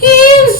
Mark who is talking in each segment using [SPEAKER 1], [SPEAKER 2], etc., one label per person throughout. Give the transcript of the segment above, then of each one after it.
[SPEAKER 1] Yên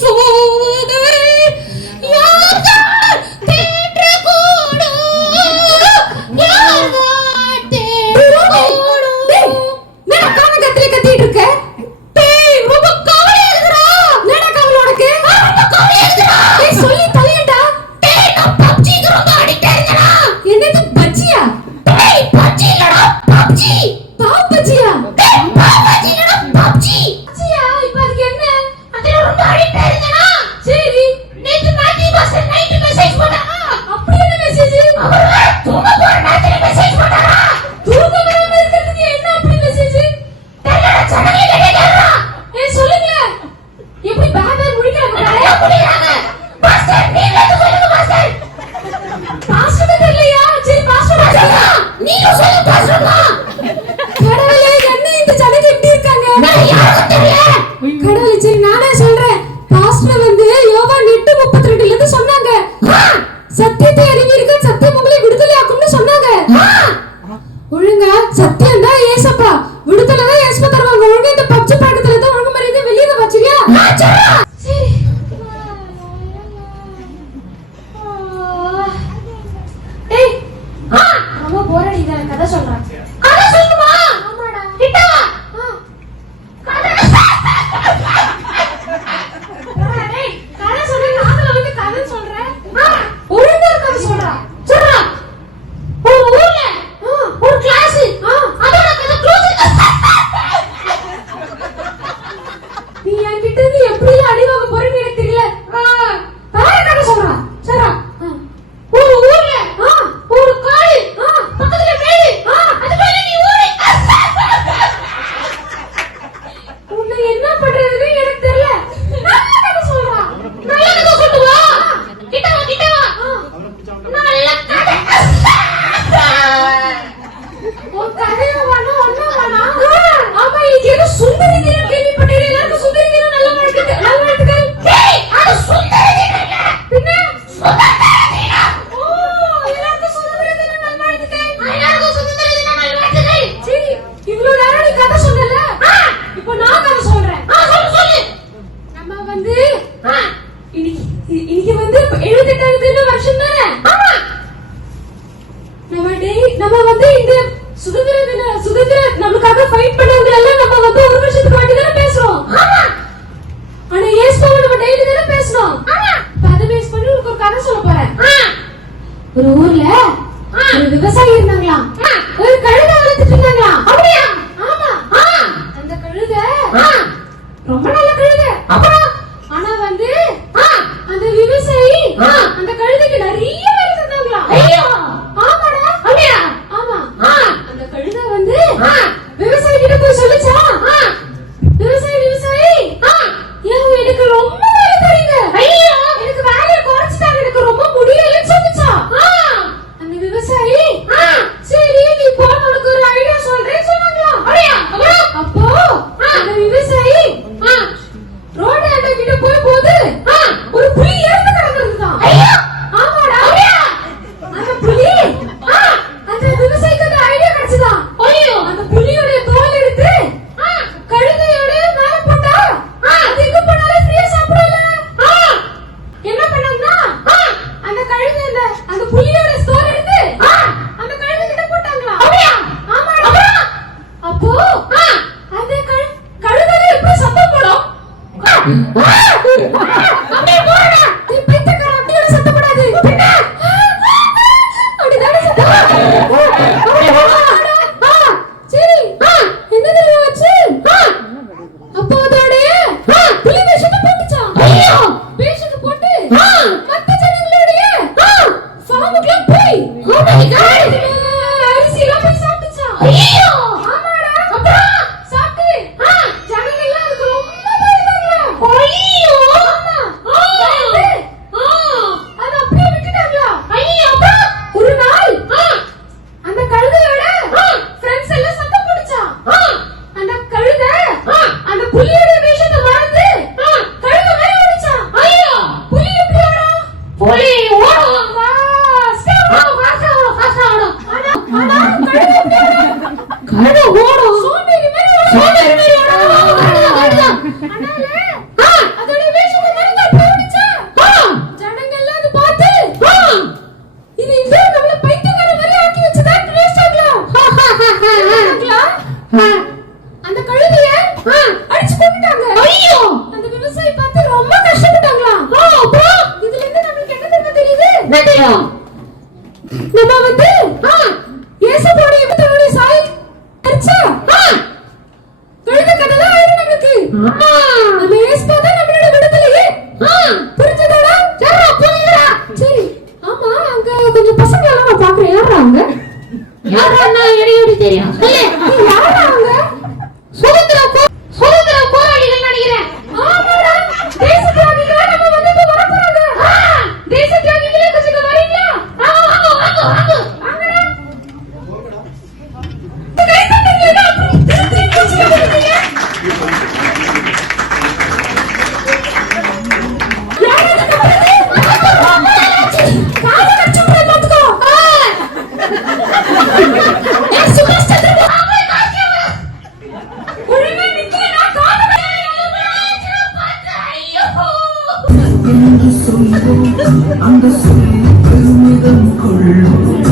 [SPEAKER 1] বাতাসে personas ஒரு ஊர்ல ஒரு விவசாயி இருந்தாங்களாம். ஒரு கழுத வளர்த்துட்டு இருந்தாங்களா அப்படியா? ஆமா. அந்த கழுத ரொம்ப Ah! Não, não é isso. அங்கு
[SPEAKER 2] சொல்லி
[SPEAKER 3] பெருமிதம் கொள்ளும்.